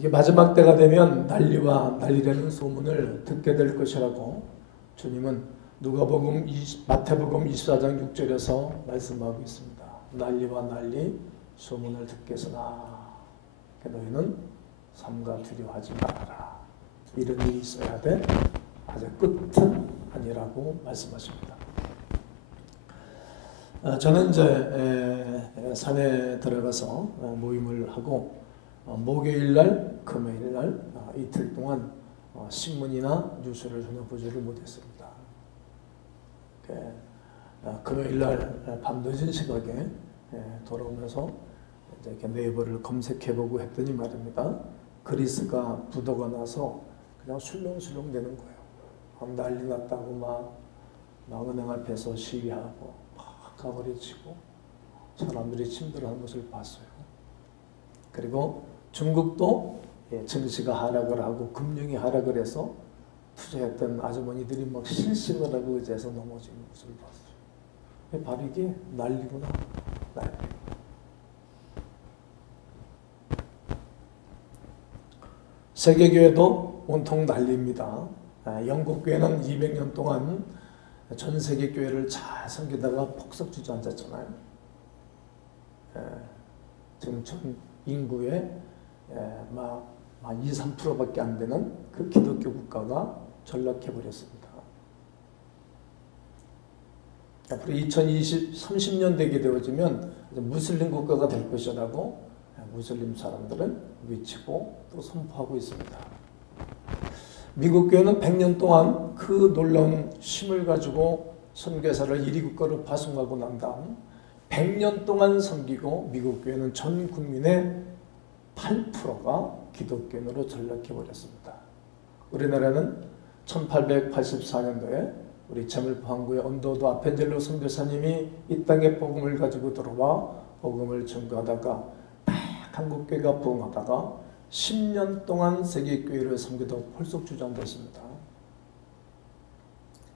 이게 마지막 때가 되면 난리와 난리라는 소문을 듣게 될 것이라고 주님은 마태복음 24장 6절에서 말씀하고 있습니다. 난리와 난리 소문을 듣겠으나 너희는 삼가 두려워하지 말아라. 이런 일이 있어야 돼. 아직 끝은 아니라고 말씀하십니다. 저는 이제 산에 들어가서 모임을 하고 목요일날, 금요일날 이틀 동안 신문이나 뉴스를 전혀 보지를 못했습니다. 금요일날 밤 늦은 시각에 돌아오면서 이렇게 네이버를 검색해보고 했더니 말입니다. 그리스가 부도가 나서 그냥 술렁술렁 되는 거예요. 난리 났다고 막 은행 앞에서 시위하고 막 가버리 치고 사람들이 힘들어하는 것을 봤어요. 그리고 중국도 증시가 하락을 하고 금융이 하락을 해서 투자했던 아주머니들이 막 실신을 하고 의자에서 넘어지는 것을 봤어요. 바로 이게 난리구나. 난리. 세계교회도 온통 난리입니다. 영국 교회는 200년 동안 전 세계 교회를 잘 섬기다가 폭삭 주저앉았잖아요. 지금 전 인구의 막 2, 3%밖에 안 되는 그 기독교 국가가 전락해버렸습니다. 앞으로 30년 되게 되어지면 무슬림 국가가 될 것이라고 무슬림 사람들은 외치고 또 선포하고 있습니다. 미국 교회는 100년 동안 그 놀라운 힘을 가지고 선교사를 1위 국가로 파송하고 난 다음 100년 동안 섬기고 미국 교회는 전 국민의 8%가 기독교인으로 전락해버렸습니다. 우리나라는 1884년도에 우리 제물포항구의 언더도 아펜젤로 선교사님이 이 땅에 복음을 가지고 들어와 복음을 전가하다가 딱 한국교회가 부흥하다가 10년 동안 세계교회를 섬기다가 펄썩 주저앉았습니다.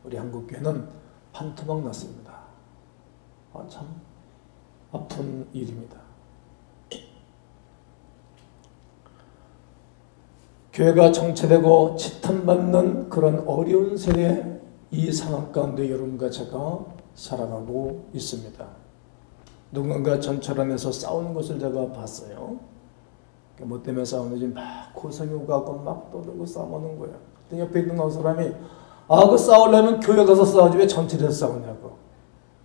우리 한국교회는 반토막 났습니다. 참 아픈 일입니다. 교회가 정체되고 지탄받는 그런 어려운 세대 이 상황 가운데 여러분과 제가 살아가고 있습니다. 누군가 전철 안에서 싸우는 것을 제가 봤어요. 뭐 때문에 싸우는지 막 고성이 오가고 막 떠들고 싸우는 거예요. 그때 옆에 있는 어떤 사람이 그 싸우려면 교회 가서 싸우지 왜 전철에서 싸우냐고.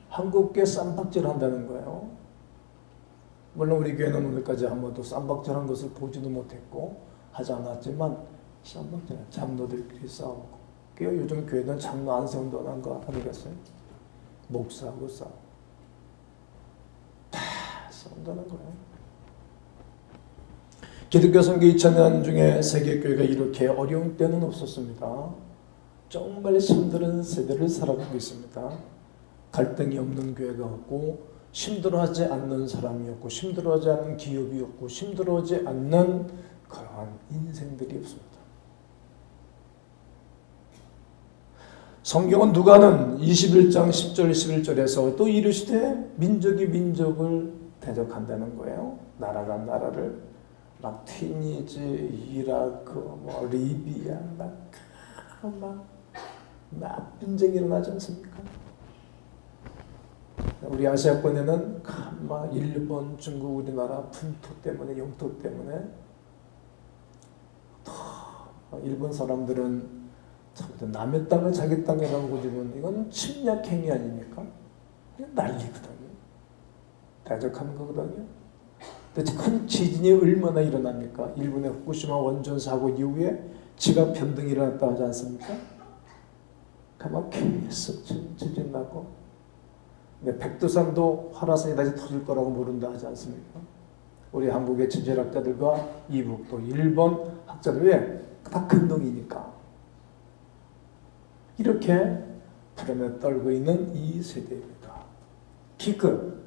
한국교회 쌈박질 한다는 거예요. 물론 우리 교회는 오늘까지 한 번도 쌈박질한 것을 보지도 못했고 하지 않았지만 쌈박질, 장로들끼리 싸우고 요즘 교회는 장로 안 세운다는 거 아니겠어요? 목사하고 싸우고 다 싸운다는 거예요. 기독교 선교 2000년 중에 세계교회가 이렇게 어려운 때는 없었습니다. 정말 힘든 세대를 살아가고 있습니다. 갈등이 없는 교회가 없고 힘들어하지 않는 사람이었고 힘들어하지 않는 기업이었고 힘들어하지 않는 그러한 인생들이 없습니다. 성경은 누가는 21장 10절 11절에서 또 이르시되 민족이 민족을 대적한다는 거예요. 나라가 나라를 막 튀니지, 이라크, 리비아 막 분쟁이 일어나지 않습니까? 우리 아시아권에는 막 일본, 중국, 우리나라 분토 때문에 영토 때문에 일본 사람들은 남의 땅을 자기 땅이라고 고집은 이건 침략행위 아닙니까? 난리거든요. 대적하는 거거든요. 큰 지진이 얼마나 일어납니까? 일본의 후쿠시마 원전 사고 이후에 지각 변동이 일어났다 하지 않습니까? 가만 계속 지진 나고 백두산도 화라산이 다시 터질 거라고 모른다 하지 않습니까? 우리 한국의 지질학자들과 이북 또 일본 학자들 왜? 다 근동이니까. 이렇게 불안에 떨고 있는 이 세대입니다. 기근,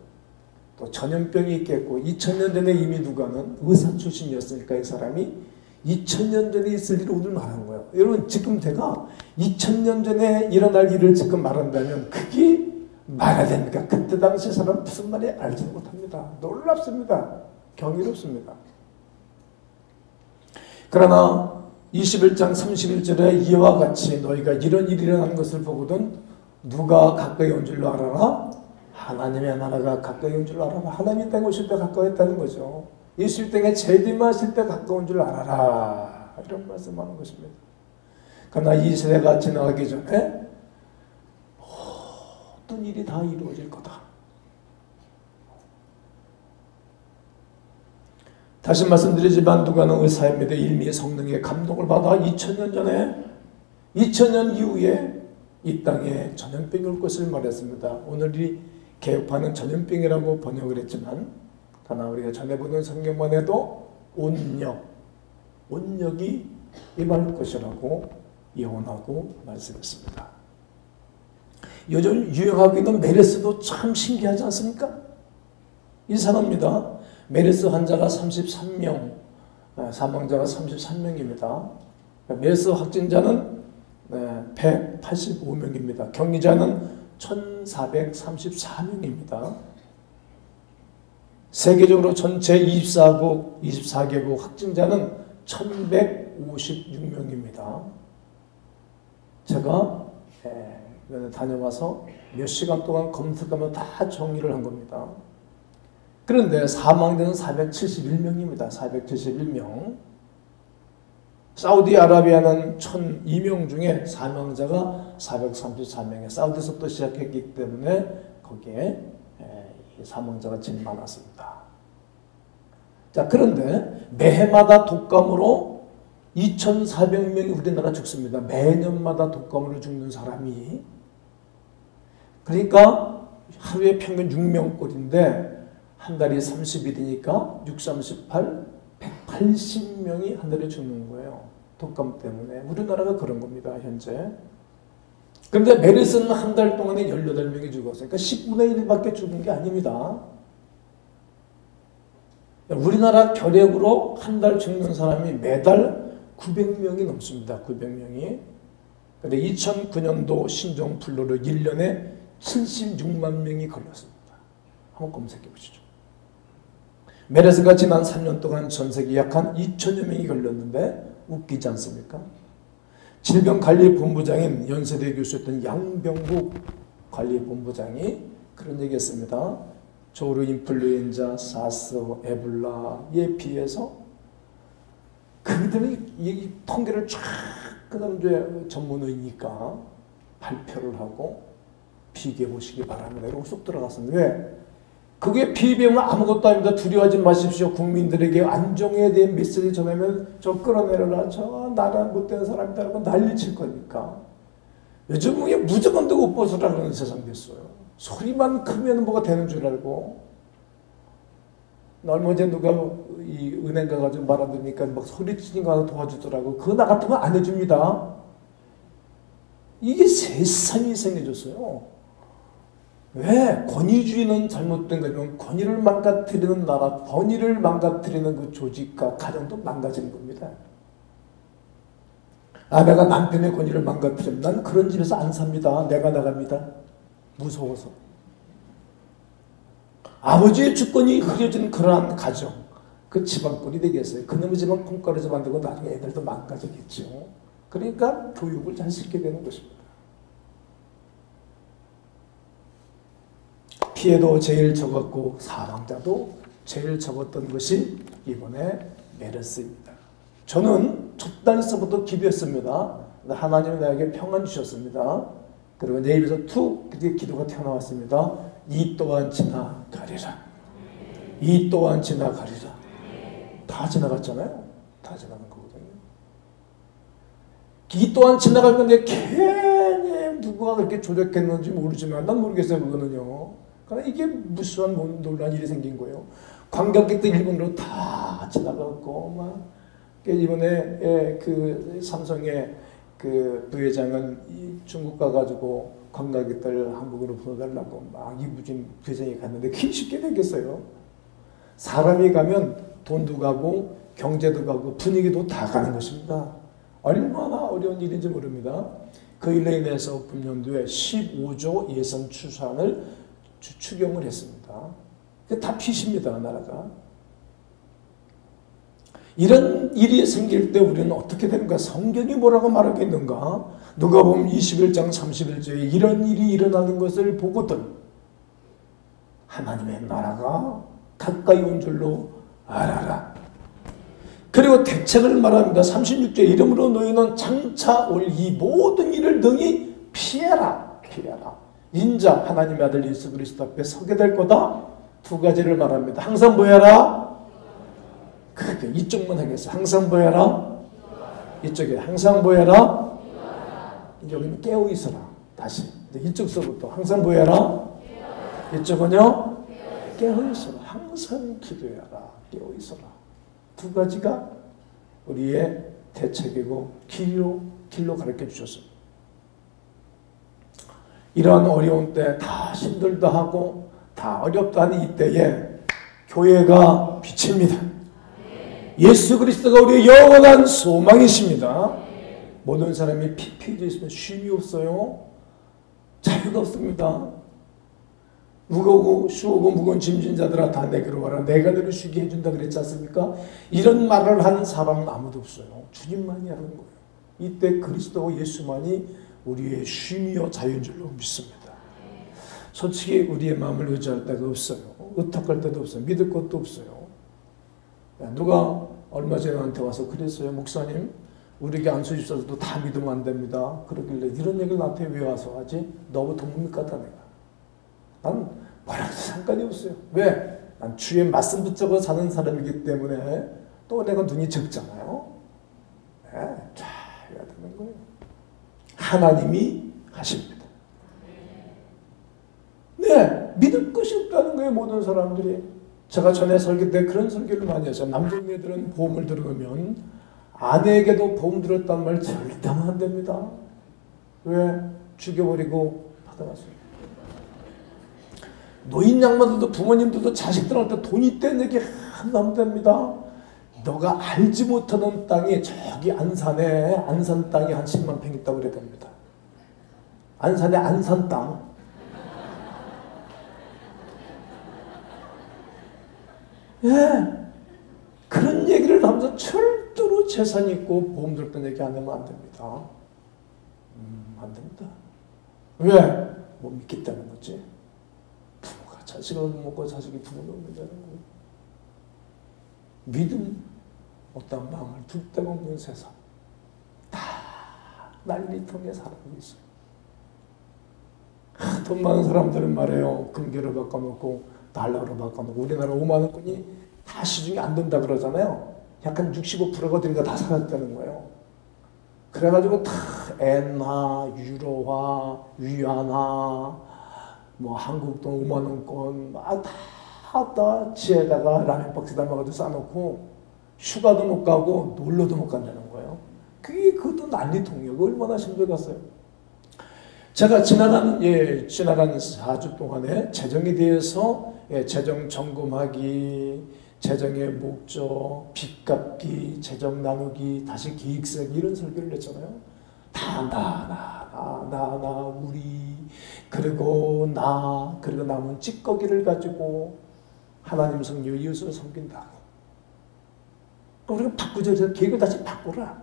또 전염병이 있겠고 2000년 전에 이미 누가는 의사 출신이었으니까 이 사람이 2000년 전에 있을 일을 오늘 말한 거예요. 여러분 지금 제가 2000년 전에 일어날 일을 지금 말한다면 그게 말해야 됩니까? 그때 당시 사람 무슨 말이 알지 못합니다. 놀랍습니다. 경이롭습니다. 그러나 21장 31절에 이와 같이 너희가 이런 일이 일어나는 것을 보거든 누가 가까이 온 줄로 알아라? 하나님의 나라가 가까이 온 줄로 알아라. 하나님이 땅 오실 때 가까이 했다는 거죠. 예수님 땅에 재림하실 때 가까운 줄 알아라. 이런 말씀하는 것입니다. 그러나 이 세대가 지나가기 전에 모든 일이 다 이루어질 거다. 다시 말씀드리지만 누가는 의사입니다. 일미의 성령의 감동을 받아 2000년 전에 2000년 이후에 이 땅에 전염병이 올 것을 말했습니다. 오늘이 개혁파는 전염병이라고 번역을 했지만 그러나 우리가 전해보는 성경만 해도 온역이 임할 것이라고 예언하고 말씀했습니다. 요즘 유행하고 있는 메르스도 참 신기하지 않습니까? 이상합니다. 메르스 환자가 33명, 사망자가 33명입니다. 메르스 확진자는 185명입니다. 격리자는 1434명입니다. 세계적으로 전체 24개국 확진자는 1156명입니다. 제가 다녀와서 몇 시간 동안 검색하면 다 정리를 한 겁니다. 그런데 사망자는 471명입니다. 471명. 사우디아라비아는 1002명 중에 사망자가 434명에 사우디에서부터 시작했기 때문에 거기에 사망자가 제일 많았습니다. 자, 그런데 매해마다 독감으로 2,400명이 우리나라 죽습니다. 매년마다 독감으로 죽는 사람이. 그러니까 하루에 평균 6명꼴인데 한 달이 30일이니까 6, 38, 180명이 한 달에 죽는 거예요. 독감 때문에. 우리나라가 그런 겁니다, 현재. 그런데 메르스는 한 달 동안에 18명이 죽었어요. 그러니까 10분의 1밖에 죽은 게 아닙니다. 우리나라 결핵으로 한 달 죽는 사람이 매달 900명이 넘습니다. 900명이. 근데 2009년도 신종플루로 1년에 76만 명이 걸렸습니다. 한번 검색해 보시죠. 메르스가 지난 3년 동안 전 세계 약 한 2천여 명이 걸렸는데 웃기지 않습니까? 질병관리본부장인 연세대 교수였던 양병국 관리본부장이 그런 얘기했습니다. 조류 인플루엔자, 사스, 에볼라에 비해서 그들이 이 통계를 쫙 그다음 전문의니까 발표를 하고 비교해 보시기 바랍니다. 이러고 쏙 들어갔습니다. 왜? 그게 비비면 아무것도 아닙니다. 두려워하지 마십시오. 국민들에게 안정에 대한 메시지 전하면 저 끌어내려라. 저 나라 못된 사람이다라고 난리칠 거니까. 요즘은 무조건 도 옷 벗으라 그러는 세상 됐어요. 소리만 크면 뭐가 되는 줄 알고. 얼마 전에 누가 이 은행 가가지고 말하더니까 막 소리치는 거 하나 도와주더라고. 그거 나 같은 거 안 해줍니다. 이게 세상이 생겨졌어요. 왜? 권위주의는 잘못된 거지만 권위를 망가뜨리는 나라, 권위를 망가뜨리는 그 조직과 가정도 망가지는 겁니다. 내가 남편의 권위를 망가뜨리면 난 그런 집에서 안 삽니다. 내가 나갑니다. 무서워서. 아버지의 주권이 흐려진 그러한 가정, 그 집안 꼴이 되겠어요. 그놈의 집안 콩가루지 만들고 나중에 애들도 망가지겠죠. 그러니까 교육을 잘 시켜야 되는 것입니다. 피해도 제일 적었고 사망자도 제일 적었던 것이 이번에 메르스입니다. 저는 첫 달서부터 기도했습니다. 하나님은 나에게 평안 주셨습니다. 그리고 내 입에서 툭 기도가 튀어나왔습니다. 이 또한 지나가리라. 이 또한 지나가리라. 다 지나갔잖아요. 다 지나간 거거든요. 이 또한 지나갈 건데 괜히 누가 그렇게 조작했는지 모르지만 난 모르겠어요. 그거는요. 그러나 이게 무수한 놀란 일이 생긴 거예요. 관광객들 일본으로 다 지나갔고 막 이번에 그 삼성의 그 부회장은 중국 가가지고 관광객들 한국으로 보내달라고 막 이부진 부회장이 갔는데 그게 쉽게 되겠어요. 사람이 가면 돈도 가고 경제도 가고 분위기도 다 가는 것입니다. 얼마나 어려운 일인지 모릅니다. 그 일로 인해서 금년도에 15조 예산 추산을 추경을 했습니다. 그게 다 핏입니다, 나라가. 이런 일이 생길 때 우리는 어떻게 되는가? 성경이 뭐라고 말하고 있는가? 누가복음 21장 31절에 이런 일이 일어나는 것을 보거든 하나님의 나라가 가까이 온 줄로 알아라. 그리고 대책을 말합니다. 36절 이름으로 너희는 장차 올 이 모든 일을 능히 피해라. 인자 하나님의 아들 예수 그리스도 앞에 서게 될 거다. 두 가지를 말합니다. 항상 뭐해라? 그렇게 이쪽만 하겠어. 항상 뭐해라? 이쪽에 항상 뭐해라? 여기는 깨어 있어라. 다시 이쪽서부터 항상 뭐해라? 이쪽은요? 깨어 있어라. 항상 기도해라. 깨어 있어라. 두 가지가 우리의 대책이고 길로 가르쳐 주셨습니다. 이러한 어려운 때 다 힘들다 하고 다 어렵다 하는 이때에 교회가 비칩니다. 예수 그리스도가 우리의 영원한 소망이십니다. 모든 사람이 피폐해져 있으면 쉼이 없어요. 자유가 없습니다. 수고고 무거운 짐진 자들아 다 내게로 와라. 내가 너를 쉬게 해준다 그랬지 않습니까? 이런 말을 하는 사람은 아무도 없어요. 주님만이 하는 거예요. 이때 그리스도 예수만이 우리의 쉼이요 자유인 줄로 믿습니다. 솔직히 우리의 마음을 의지할 데가 없어요. 의탁할 데도 없어요. 믿을 것도 없어요. 누가 얼마 전에 나한테 와서 그랬어요. 목사님 우리에게 안수 주셔도 다 믿으면 안 됩니다. 그러길래 이런 얘기를 나한테 왜 와서 하지? 너부터 못 믿겠다 내가. 난 뭐라도 상관이 없어요. 왜? 난 주의 말씀 붙잡아 사는 사람이기 때문에 또 내가 눈이 적잖아요. 네, 잘 해야 되는 거예요. 하나님이 하십니다. 네, 믿을 것이 없다는 거예요. 모든 사람들이. 제가 전에 설교 때 그런 설교를 많이 했어요. 남자들은 보험을 들어오면 아내에게도 보험 들었단 말 절대 하면 안 됩니다. 왜? 죽여버리고 받아갔어요. 노인 양반들도 부모님들도 자식들한테 돈 있다는 얘기 하면 안 됩니다. 너가 알지 못하는 땅이 저기 안산에 안산 땅이 한 10만 평 있다고 그래야 됩니다. 안산에 안산 땅. 예, 그런 얘기를 하면서 절대로 재산 있고 보험 들었던 얘기 안 하면 안 됩니다. 안 됩니다. 왜? 못 믿기 때문에 그렇지. 부모가 자식을 못 먹고 자식이 부모를 못 믿는 거예요. 믿음 어떤 마음을 둘 데가 없는 세상. 다 난리통에 살고 있어요. 돈 많은 사람들은 말해요. 금괴로 바꿔놓고 달러로 바꿔놓고 우리나라 5만 원권이 다 시중에 안 된다 그러잖아요. 약간 65%가 우리가 다 사갔다는 거예요. 그래가지고 다 엔화, 유로화, 위안화, 뭐 한국돈 5만 원권 다 지에다가 라면 박스 담아가지고 싸놓고 휴가도 못 가고 놀러도 못 간다는 거예요. 그것도 난리통이에요. 얼마나 힘들겠어요. 제가 지나간 4주 동안에 재정에 대해서 재정 점검하기, 재정의 목적, 빚 갚기, 재정 나누기, 다시 계획 세기 이런 설교를 했잖아요. 다 나, 우리, 그리고 그리고 남은 찌꺼기를 가지고 하나님 성령 이웃을 섬긴다고. 우리가 바꾸자. 계획을 다시 바꾸라.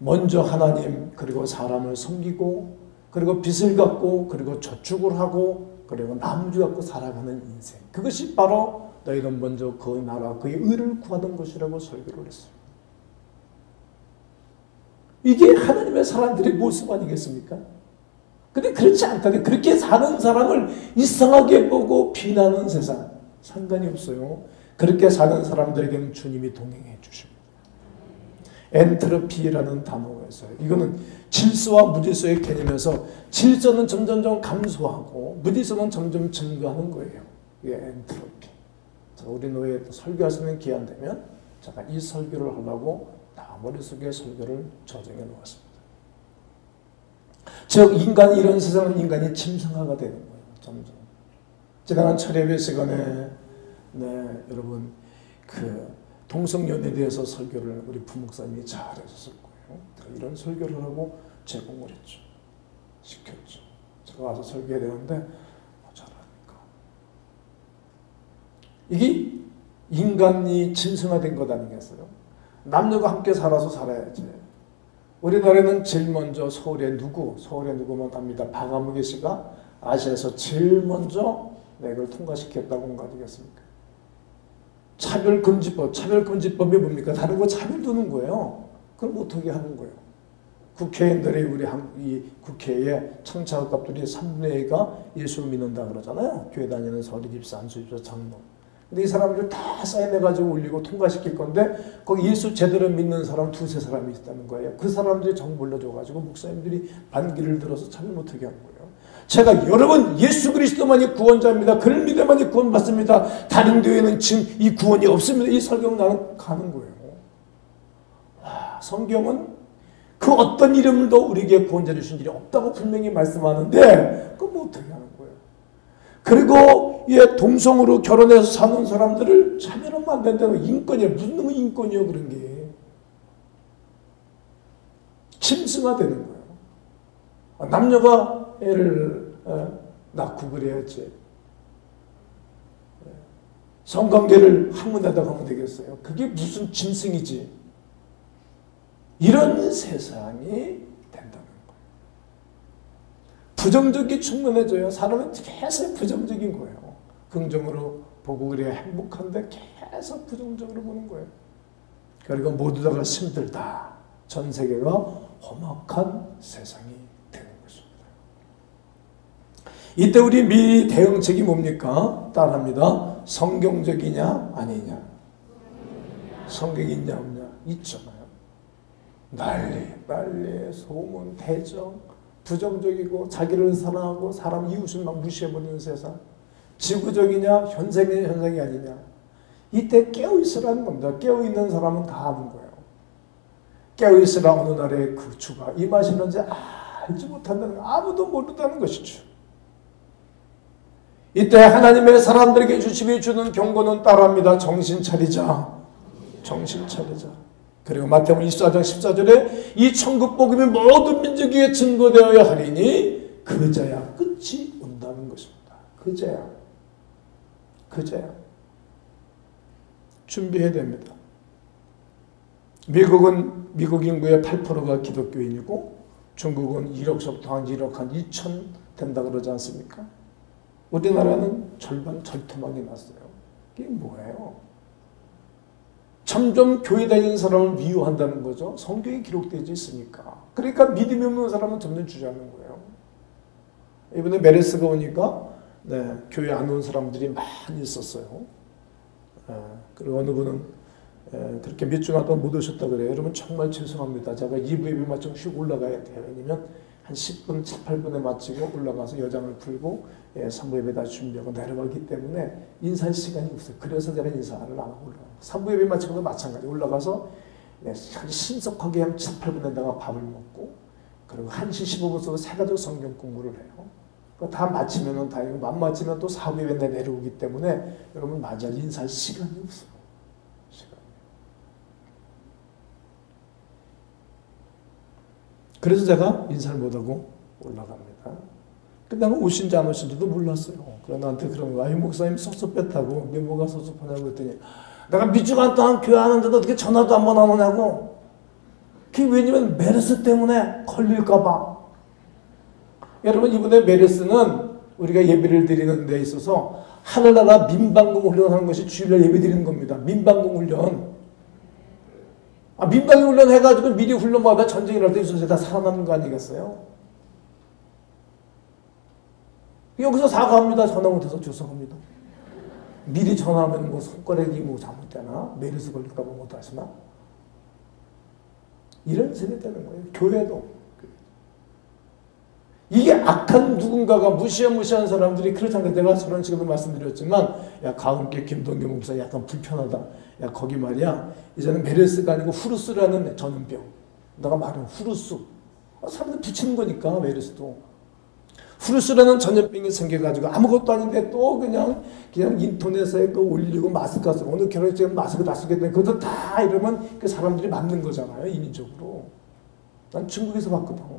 먼저 하나님 그리고 사람을 섬기고 그리고 빚을 갚고 그리고 저축을 하고 그리고 나무주 갖고 살아가는 인생. 그것이 바로 너희는 먼저 그 나라 그의 의를 구하던 것이라고 설교를 했어요. 이게 하나님의 사람들의 모습 아니겠습니까? 근데 그렇지 않다. 그렇게 사는 사람을 이상하게 보고 비난하는 세상. 상관이 없어요. 그렇게 사는 사람들에게는 주님이 동행해 주십니다. 엔트로피라는 단어가 있어요. 이거는 질서와 무질서의 개념에서 질서는 점점 감소하고 무질서는 점점 증가하는 거예요. 이게 엔트로피. 우리 노예 설교하시는 기한 되면 제가 이 설교를 하려고 다 머릿속에 설교를 저장해 놓았습니다. 즉 인간이 이런 세상은 인간이 짐승화가 되는 거예요. 점점. 지난 철야배 시간에 여러분 동성연애에 대해서 설교를 우리 부목사님이 잘 해주셨을 거예요. 이런 설교를 하고 제공을 했죠. 시켰죠. 제가 와서 설교해야 되는데 잘하니까. 이게 인간이 진성화된 것 아니겠어요? 남녀가 함께 살아서 살아야지. 우리나라는 제일 먼저 서울에 누구만 합니다. 박아무개 씨가 아시아에서 제일 먼저 이걸 통과시켰다고 한 거 아니겠습니까? 차별금지법이 뭡니까? 다른 거 차별 두는 거예요. 그럼 어떻게 하는 거예요? 국회의원들이 이 국회에 청차갑들이 3분의 2가 예수를 믿는다 그러잖아요. 교회 다니는 서리 집사, 안수 집사, 장로. 근데 이 사람들 다 사인해가지고 올리고 통과시킬 건데 거기 예수 제대로 믿는 사람 두세 사람이 있다는 거예요. 그 사람들이 정 불러줘가지고 목사님들이 반기를 들어서 참여 못하게 한 거예요. 제가 여러분 예수 그리스도만이 구원자입니다. 그를 믿어만이 구원받습니다. 다른 교회는 지금 이 구원이 없습니다. 이 설경 나는 가는 거예요. 성경은 그 어떤 이름도 우리에게 구원자 주신 일이 없다고 분명히 말씀하는데 그거 뭐 어떻게 하는 거예요. 그리고 동성으로 결혼해서 사는 사람들을 차별하면 안 된다는 인권이에요. 무슨 인권이요 그런 게. 짐승화되는 거예요. 남녀가 애를 낳고 그래야지. 성관계를 학문에다 가면 되겠어요. 그게 무슨 짐승이지. 이런 세상이 된다는 거예요. 부정적이 충분해져요. 사람은 계속 부정적인 거예요. 긍정으로 보고 그래야 행복한데 계속 부정적으로 보는 거예요. 그리고 모두 다가 힘들다. 전 세계가 험악한 세상이 되는 것입니다. 이때 우리 미 대응책이 뭡니까? 따라합니다. 성경적이냐 아니냐. 성경이 있냐 없냐. 있잖아요. 난리, 소문, 대정, 부정적이고 자기를 사랑하고 사람 이웃을 막 무시해버리는 세상. 지구적이냐 현생이 아니냐. 이때 깨어있으라는 겁니다. 깨어있는 사람은 다 아는 거예요. 깨어있으라 어느 날의 그 주가 임하시는지 알지 못한다는 거. 아무도 모른다는 것이죠. 이때 하나님의 사람들에게 주심이 주는 경고는 따라합니다. 정신 차리자. 정신 차리자. 그리고 마태복음 24장 14절에 이 천국 복음이 모든 민족에게 증거되어야 하리니 그제야 끝이 온다는 것입니다. 그제야. 준비해야 됩니다. 미국 인구의 8%가 기독교인이고 중국은 1억서부터 한 1억 한 2천 된다 그러지 않습니까? 우리나라는 절반 절토막이 났어요. 이게 뭐예요? 점점 교회 다니는 사람을 미워한다는 거죠. 성경에 기록되지 있으니까. 그러니까 믿음이 없는 사람은 점점 주저하는 거예요. 이번에 메르스가 오니까 교회 안 온 사람들이 많이 있었어요. 그리고 어느 분은 그렇게 몇 주간 동안 못 오셨다 그래요. 여러분 정말 죄송합니다. 제가 2부 예배 마치고 쉬고 올라가야 돼요. 왜냐면 한 10분, 8분에 마치고 올라가서 여장을 풀고 3부 예배 다시 준비하고 내려가기 때문에 인사할 시간이 없어요. 그래서 제가 인사를 안 하고 올라가요. 3부 예배 마치고도 마찬가지. 올라가서 신속하게 한 7, 8분에 내가 밥을 먹고 그리고 1시 15분 정도 새가지고 성경 공부를 해요. 다 마치면은 다행이고 안 마치면 또 4부 예배 내려오기 때문에 여러분 맞아 인사할 시간이 없어요. 그래서 제가 인사를 못하고 올라갑니다. 그다음에 오신지 안 오신지도 몰랐어요. 그래서 나한테 그런 거야. 목사님 섭섭했다고. 왜 뭐가 섭섭하냐고 그랬더니 내가 미주간 동안 교회 하는데도 어떻게 전화도 한 번 안 오냐고. 그게 왜냐면 메르스 때문에 걸릴까 봐. 여러분 이번에 메르스는 우리가 예배를 드리는 데 있어서 하늘나라 민방공 훈련하는 것이 주일날 예배 드리는 겁니다. 민방공 훈련. 민방위 훈련 해가지고 미리 훈련받아 전쟁이 날 때 있어서 다 살아남는 거 아니겠어요? 여기서 사과합니다. 전화 못해서 죄송합니다. 미리 전화하면 뭐 손가락이 뭐 잘못되나? 메르스 걸릴까 봐 못하시나? 이런 세대 되는 거예요. 교회도. 이게 악한 누군가가 무시한 사람들이 그렇다는 내가 저런 식으로 말씀드렸지만 야 가운데 김동규 목사 약간 불편하다. 야 거기 말이야 이제는 메르스가 아니고 후루스라는 전염병. 내가 말은 후루스. 사람들 붙이는 거니까 메르스도. 후루스라는 전염병이 생겨가지고 아무것도 아닌데 또 그냥 인터넷에 또 올리고 마스크 쓰고 오늘 결혼식에 마스크 다 쓰게 되면 그것도 다 이러면 그 사람들이 맞는 거잖아요. 인위적으로. 난 중국에서 봤거든.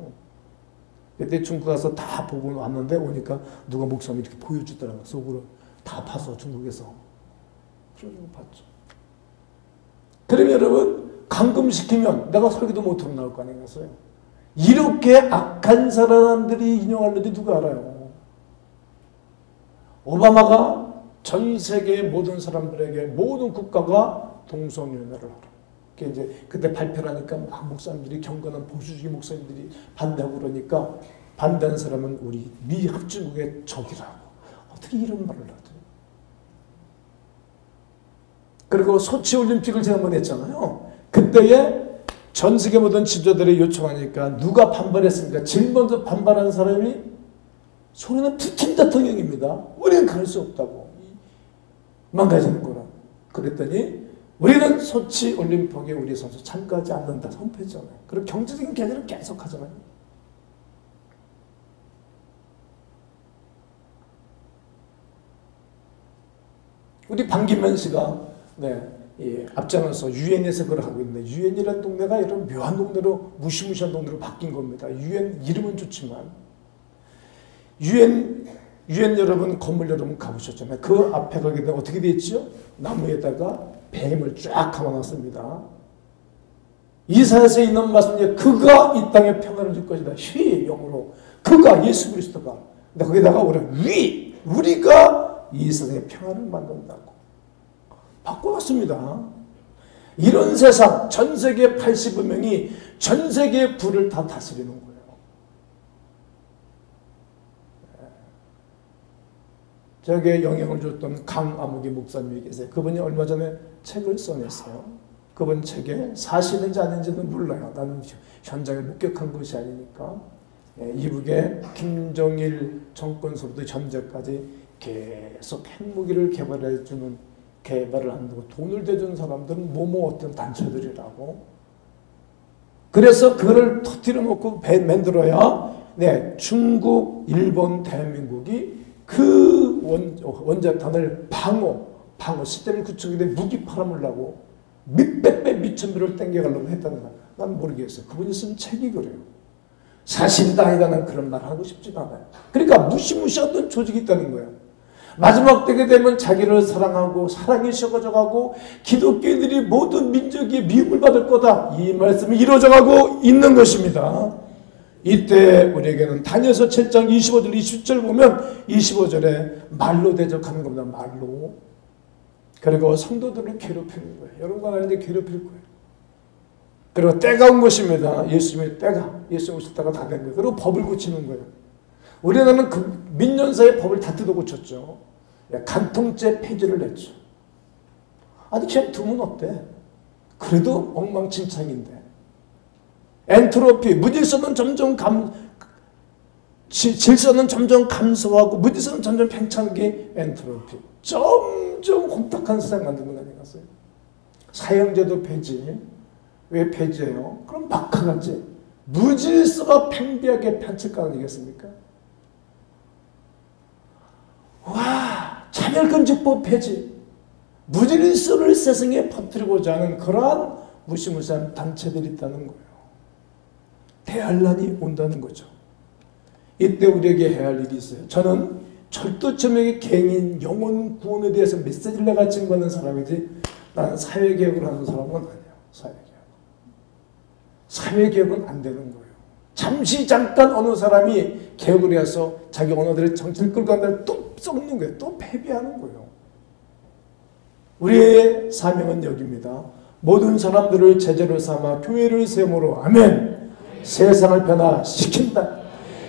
그때 중국 가서 다 보고 왔는데 오니까 누가 목사님이 이렇게 보여주더라고요. 속으로 다 파서 중국에서. 봤죠. 그러면 여러분, 감금시키면 내가 설교도 못하고 나올 거 아니겠어요? 이렇게 악한 사람들이 인용하는지 누가 알아요? 오바마가 전 세계 모든 사람들에게, 모든 국가가 동성연애를 하라. 이제 그때 발표를 하니까 막 목사님들이, 경건한 보수주의 목사님들이 반대하고 그러니까, 반대하는 사람은 우리 미합중국의 적이라고. 어떻게 이런 말을 하죠? 그리고 소치 올림픽을 지난번에 했잖아요. 그때에 전 세계 모든 지도자들이 요청하니까 누가 반발했습니까? 제일 먼저 반발한 사람이 소련의 푸틴 대통령입니다. 우리는 갈 수 없다고. 망가지는 거라. 그랬더니 우리는 소치 올림픽에 우리 선수 참가하지 않는다 선포했잖아요. 그리고 경제적인 개념을 계속 하잖아요. 우리 반기문 씨가 앞장서서 유엔에서 그걸 하고 있는데, 유엔이라는 동네가 이런 묘한 동네로, 무시무시한 동네로 바뀐 겁니다. 유엔 이름은 좋지만, 유엔 여러분, 건물 여러분 가보셨잖아요. 그 앞에 가게 되면 어떻게 되어 있죠? 나무에다가 뱀을 쫙 감아놨습니다. 이사야서에 있는 말씀이 그가 이 땅에 평안을 줄 것이다. 휘 영어로 그가, 예수 그리스도가. 근데 거기다가 우리가 이 세상에 평안을 만든다고 바꿔놨습니다. 이런 세상, 전 세계 85명이 전 세계의 부를 다 다스리는 거예요. 저에게 영향을 줬던 강아무기 목사님이 계세요. 그분이 얼마 전에 책을 써냈어요. 그분 책에 사실인지 아닌지는 몰라요. 나는 현장에 목격한 것이 아니니까. 이북의 김정일 정권서부터 현재까지 계속 핵무기를 개발을 한다고 돈을 대준 사람들은 뭐뭐 어떤 단체들이라고. 그래서 그걸 터뜨려 놓고 만들어야 중국, 일본, 대한민국이 그 원자탄을 방어 시스템을 구축해 무기 팔아먹으려고 몇백 배, 몇천 배를 땡겨가려고 했다는 거야. 난 모르겠어요. 그분이 쓴 책이 그래요. 사실이다 아니다 난 그런 말 하고 싶지도 않아요. 그러니까 무시무시한 조직이 있다는 거예요. 마지막 때게 되면 자기를 사랑하고 사랑이 식어져가고 기독교인들이 모든 민족이 미움을 받을 거다. 이 말씀이 이루어져가고 있는 것입니다. 이때 우리에게는 다니엘서 7장 25절 20절 보면 25절에 말로 대적하는 겁니다. 말로. 그리고 성도들을 괴롭히는 거예요. 여러분과 나한테 괴롭힐 거예요. 그리고 때가 온 것입니다. 예수님의 때가, 예수님 오실 때가 다 된 거예요. 그리고 법을 고치는 거예요. 우리나라는 그 민년사의 법을 다 뜯어 고쳤죠. 간통죄 폐지를 냈죠. 아니 그냥 두면 어때? 그래도 엉망진창인데. 엔트로피, 무질서는 점점 질서는 점점 감소하고 무질서는 점점 팽창하게 엔트로피. 점점 혼탁한 세상 만드는 거 아니겠어요? 사형제도 폐지. 왜 폐지해요? 그럼 막하겠지. 무질서가 팽배하게 펼칠 거 아니겠습니까? 와, 차별금지법 폐지. 무질서를 세상에 퍼뜨리고자 하는 그러한 무시무시한 단체들이 있다는 거예요. 대환란이 온다는 거죠. 이때 우리에게 해야 할 일이 있어요. 저는 철도체명의 개인 영혼 구원에 대해서 메시지를 내가 증거하는 사람이지 나는 사회개혁을 하는 사람은 아니에요. 사회개혁은 안 되는 거예요. 잠깐 어느 사람이 개혁을 해서 자기 언어들의 정치를 끌고 간다면 또 썩는 거예요. 또 패배하는 거예요. 우리의 사명은 여기입니다. 모든 사람들을 제자로 삼아 교회를 세움으로 아멘. 세상을 변화시킨다.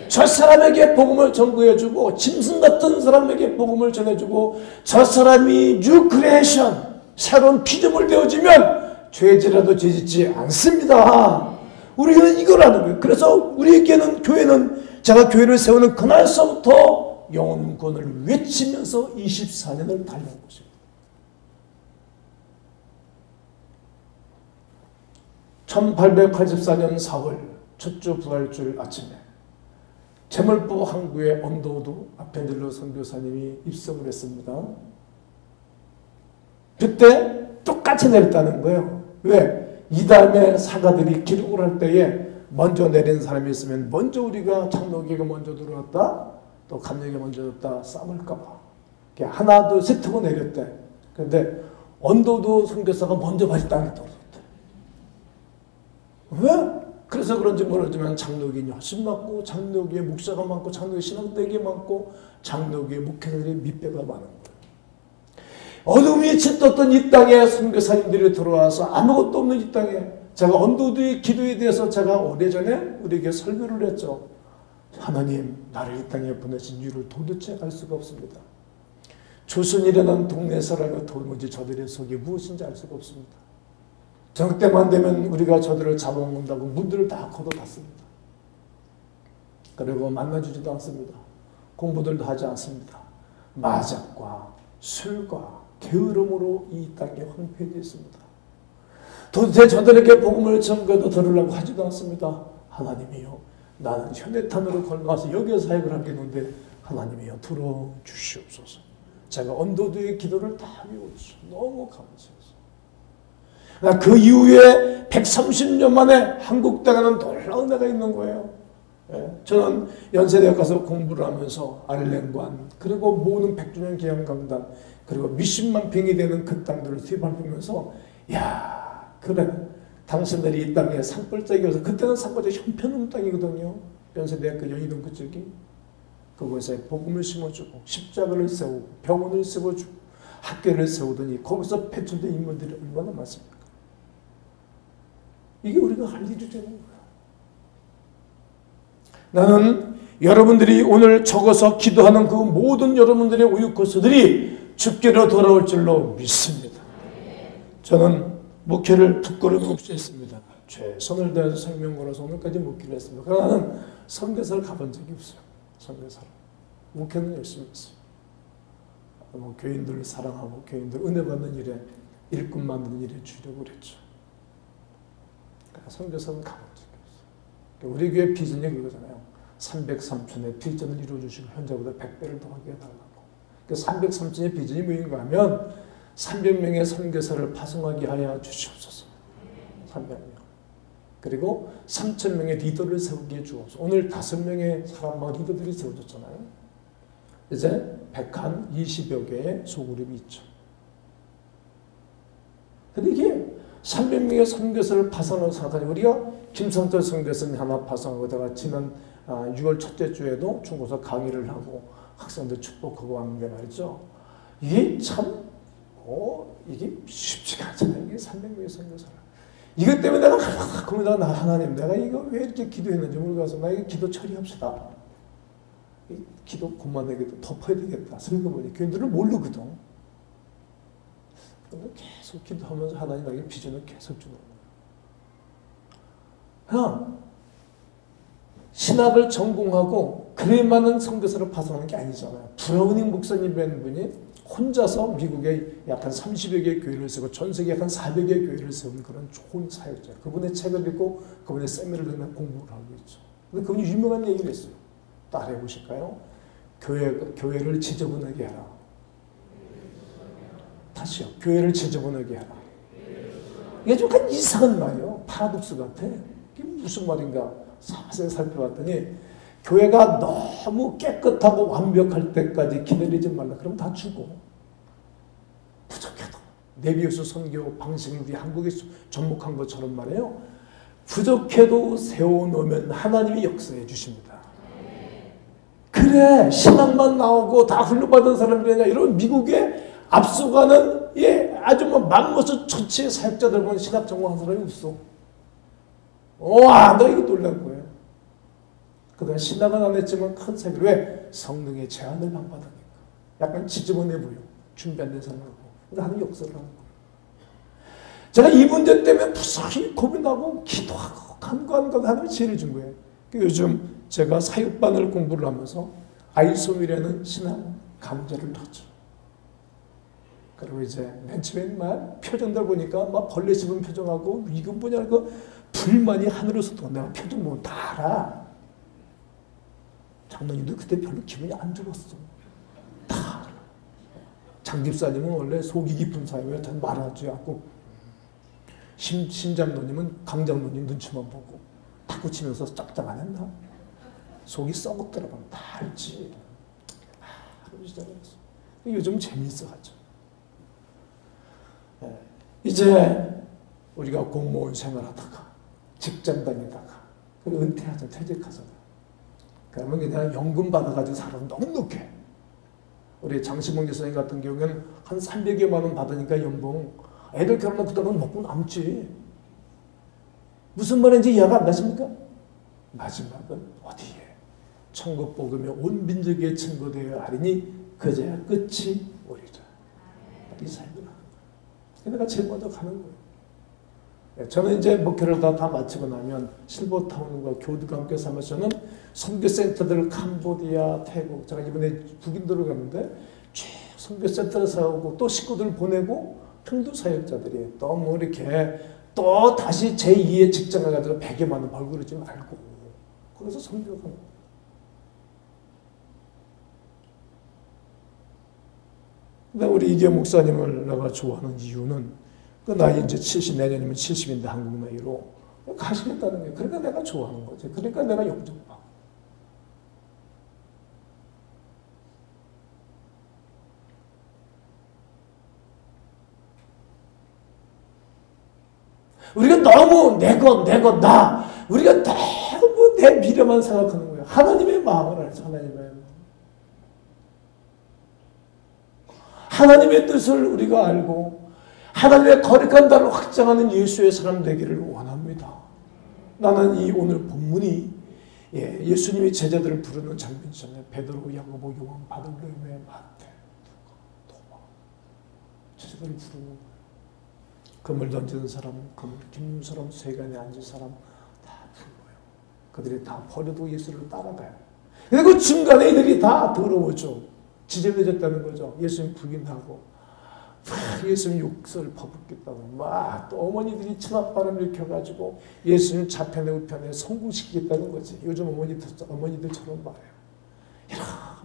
저 사람에게 복음을 전구해주고 짐승 같은 사람에게 복음을 전해주고 저 사람이 뉴 크리에이션 새로운 피조물 되어지면 죄지라도 죄짓지 않습니다. 우리는 이걸 하는 거예요. 그래서 우리에게는 교회는 제가 교회를 세우는 그날서부터 영혼권을 외치면서 24년을 달려온 것입니다. 1884년 4월 첫주 부활주일 아침에 제물포 항구의 언더우드 아펜젤로 선교사님이 입성을 했습니다. 그때 똑같이 내렸다는 거예요. 왜? 이 다음에 사가들이 기록을 할 때에 먼저 내린 사람이 있으면 먼저 우리가 장로교가 먼저 들어왔다 또 감리교가 먼저 들어왔다 싸울까 봐 하나 둘 셋 하고 내렸대. 그런데 언더우드 선교사가 먼저 발이 땅에 떨어졌대. 왜? 그래서 그런지 모르지만 장로교인이 훨씬 많고, 장로교에 목사가 많고, 장로교에 신학대학이 많고, 장로교에 목회자들의 밑배가 많은 거예요. 어둠이 짙었던 이 땅에 선교사님들이 들어와서 아무것도 없는 이 땅에, 제가 언더우드의 기도에 대해서 제가 오래전에 우리에게 설교를 했죠. 하나님, 나를 이 땅에 보내신 이유를 도대체 알 수가 없습니다. 조선이라는 동네 사람의 도무지 저들의 속이 무엇인지 알 수가 없습니다. 저녁 때만 되면 우리가 저들을 잡아먹는다고 문들을 다 걷어닫습니다. 그리고 만나주지도 않습니다. 공부들도 하지 않습니다. 마작과 술과 게으름으로 이 땅에 황폐해져 있습니다. 도대체 저들에게 복음을 전가도 들으려고 하지도 않습니다. 하나님이요, 나는 현해탄으로 걸어가서 여기에 사역을 하겠는데 하나님이요, 들어주시옵소서. 제가 언더우드의 기도를 다 외웠죠. 너무 감사해서. 그 이후에 130년 만에 한국 땅에는 놀라운 은혜가 있는 거예요. 저는 연세대학 가서 공부를 하면서 알렌관, 그리고 모든 100주년 기념강단, 그리고 몇십만 평이 되는 그 땅들을 수입하면서, 야, 그래, 당신들이 이 땅에 산골짜기여서, 그때는 산골짜기 형편없는 땅이거든요. 연세대학교 연희동 그쪽이. 그곳에 복음을 심어주고, 십자가를 세우고, 병원을 세워주고, 학교를 세우더니 거기서 배출된 인물들이 얼마나 많습니까? 이게 우리가 할 일이 되는 거야. 나는 여러분들이 오늘 적어서 기도하는 그 모든 여러분들의 우유코스들이 주께로 돌아올 줄로 믿습니다. 저는 목회를 부끄러움 없이 했습니다. 최선을 다해서 생명 걸어서 오늘까지 목회를 했습니다. 그러나 나는 선교사를 가본 적이 없어요. 선교사를. 목회는 열심히 했어요. 교인들을 사랑하고 교인들 은혜 받는 일에, 일꾼 만드는 일에 주려고 그랬죠. 선교사는 가본 적이 없어요. 우리 교회 비전이 그거잖아요. 303촌의 비전을 이루어주시고 현재보다 100배를 더하게 해달라고. 303촌의 비전이 뭐인가 하면 300명의 선교사를 파송하게 하여 주시옵소서. 300명. 그리고 3,000명의 리더를 세우게 해주옵소서. 오늘 5명의 사람과 리더들이 세워졌잖아요. 이제 120여 개의 소그룹이 있죠. 근데 이게 300명의 선교사를 파송하는 사단이, 우리가 김성철 선교사님 하나 파송하고다가 지난 6월 첫째 주에도 중고서 강의를 하고 학생들 축복하고 왔는데 말이죠. 이게 참, 이게 쉽지가 않잖아요. 이게 300명의 선교사를. 이것 때문에 내가 그러면 나 하나님, 내가 이거 왜 이렇게 기도했는지 모르겠어. 나 이거 기도 처리합시다. 기도 그만하겠다. 덮어야 되겠다. 생각해보니 교인들은 모르거든. 계속 기도하면서 하나님 나에게 비전을 계속 주는 거예요. 그냥 신학을 전공하고 그래만은 선교사를 파송하는 게 아니잖아요. 브라우닝 목사님이라는 분이 혼자서 미국에 약 한 30여 개의 교회를 세우고 전 세계 약 한 400여 개의 교회를 세운 그런 좋은 사역자예요. 그분의 책을 읽고 그분의 세미나를 듣는 공부를 하고 있죠. 근데 그분이 유명한 얘기를 했어요. 따라해 보실까요? 교회를 지저분하게 해라. 다시요. 교회를 지저분하게 해라. 이게 좀 약간 이상한 말이에요. 파라독스 같아. 이게 무슨 말인가 자세히 살펴봤더니 교회가 너무 깨끗하고 완벽할 때까지 기다리지 말라. 그럼 다 죽어. 부족해도. 네비우스 선교 방식을 우리 한국에서 접목한 것처럼 말이에요. 부족해도 세워놓으면 하나님이 역사해 주십니다. 그래, 신앙만 나오고 다 훈련받은 사람들이냐, 이런 미국에 앞서가는 아주 맘모스 처치의 사역자들 보면 신학 전공한 사람이 없어. 와, 나 이거 놀란 거예요. 그동안 신학은 안 했지만 큰 사역을. 왜? 성령의 제안을 안 받으니까. 약간 지저분해 보여. 준비 안 된 사람하고. 근데 하나님 역사를 하는 거예요. 제가 이 문제 때문에 무사히 고민하고 기도하고 간구하는 하나님이 지혜를 준 거예요. 요즘 제가 사육반을 공부를 하면서 아이소미라는 신학 강좌를 하죠. 그리고 이제 맨 처음에 막 표정들 보니까 막 벌레 씹은 표정하고 이건 뭐냐, 그 불만이 하늘에서 내가 표정 보면 다 알아. 장로님도 그때 별로 기분이 안 좋았어. 다 알아. 장 집사님은 원래 속이 깊은 사람이에요. 전 말하지 않고. 심장로님은 강장로님 눈치만 보고 탁구 치면서 짝짝 안 했나? 속이 썩었더라고. 다 알지. 그러고 시작했어. 요즘 재미있어 하죠. 이제 우리가 공무원 생활하다가 직장 다니다가 은퇴하자 퇴직하잖아. 그러면 그냥 연금 받아가지고 살아도 넉넉해. 우리 장시봉 교수님 같은 경우에는 한 300여만 원 받으니까 연봉 애들 결혼하고 그다음은 먹고 남지. 무슨 말인지 이해가 안 가십니까? 마지막은 어디에? 천국 복음에 온 민족에 증거되어 하리니 그제야 끝이 오리라. 이 삶이라. 내가 제일 먼저 가는 거예요. 저는 이제 목회를 다 마치고 나면 실버타운과 교우들과 함께 살면서 저는 선교센터들 캄보디아, 태국, 제가 이번에 북인도로 갔는데 선교센터를 세우고 또 식구들 보내고 평도 사역자들이 또 뭐 이렇게 또 다시 제2의 직장을 가지고 100여만 원 벌고 그러지 말고 그래서 선교가 근데 우리 이계 목사님을 내가 좋아하는 이유는 그 나이 이제 70, 내년이면 70인데 한국 나이로 가시겠다는 거예요. 그러니까 내가 좋아하는 거지. 그러니까 내가 용접받고. 우리가 너무 내 것, 나. 우리가 너무 내 미래만 생각하는 거예요. 하나님의 마음을 알죠. 하나님의 뜻을 우리가 알고 하나님의 거룩한 나를 확장하는 예수의 사람 되기를 원합니다. 나는 이 오늘 본문이 예수님이 제자들을 부르는 장면이잖아요. 베드로, 야고보, 요한, 바돌로메, 마태, 도마. 제자들을 부르는 거예요. 금을 던지는 사람, 금을 깁는 사람, 세간에 앉은 사람 다 불러요. 그들이 다 버려도 예수를 따라가요. 그리고 중간에 이들이 다 더러워져. 지저분해졌다는 거죠. 예수님 부인하고 예수님 욕설 퍼붓겠다고 막 또 어머니들이 치맛바람 일으켜가지고 예수님 좌편에 우편에 성공시키겠다는 거지. 요즘 어머니들처럼 말해요.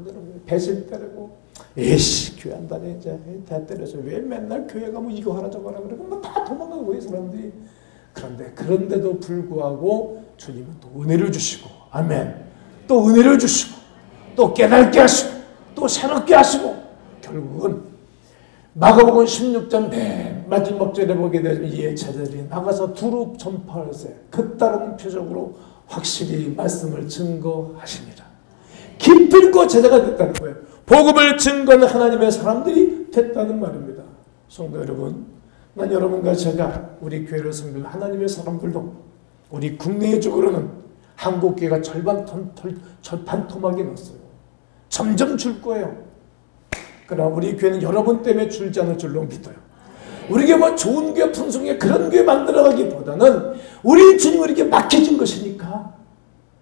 이런 배신 때리고 에이씨 교회 안 다녀 이제 다 때려서 왜 맨날 교회 가면 이거 하나 저거 하나 그러고 뭐 다 도망가고 이 사람들이. 그런데도 불구하고 주님은 또 은혜를 주시고 아멘. 또 은혜를 주시고 또 깨닫게 하시고 또 새롭게 하시고 결국은 마가복음 16장 맨 마지막 절에 보게 되면 이에 제자들이 나가서 두루 전파하세 그따른 표적으로 확실히 말씀을 증거하십니다. 기필코 제자가 됐다는 거예요. 복음을 증거하는 하나님의 사람들이 됐다는 말입니다. 성도 여러분, 난 여러분과 제가 우리 교회를 섬기는 하나님의 사람들도 우리 국내적으로는 한국교회가 절반토막이 났어요. 점점 줄 거예요. 그러나 우리 교회는 여러분 때문에 줄지 않을 줄로 믿어요. 우리 교회 뭐 좋은 교회, 풍성교회 그런 교회 만들어가기보다는 우리 주님 우리에게 맡겨진 것이니까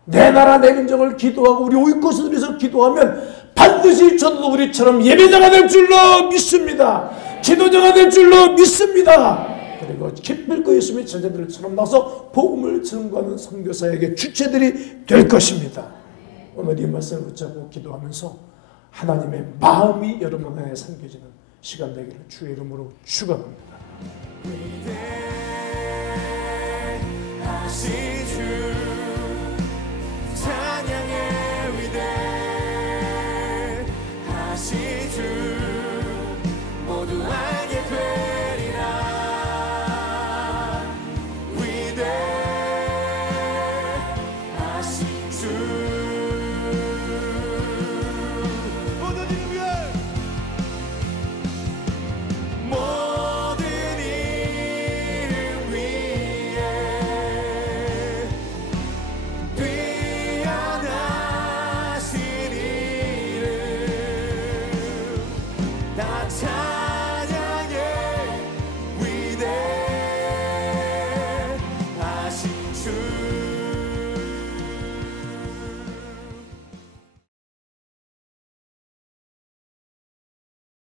내 나라 내 민족을 기도하고 우리 올 것을 위해서 기도하면 반드시 저도 우리처럼 예배자가 될 줄로 믿습니다. 기도자가 될 줄로 믿습니다. 그리고 기필코 예수님의 제자들처럼 나서 복음을 증거하는 선교사에게 주체들이 될 것입니다. 오늘 이 말씀을 붙잡고 기도하면서 하나님의 마음이 여러분 안에 삼겨지는 시간 되기를 주의 이름으로 축원합니다.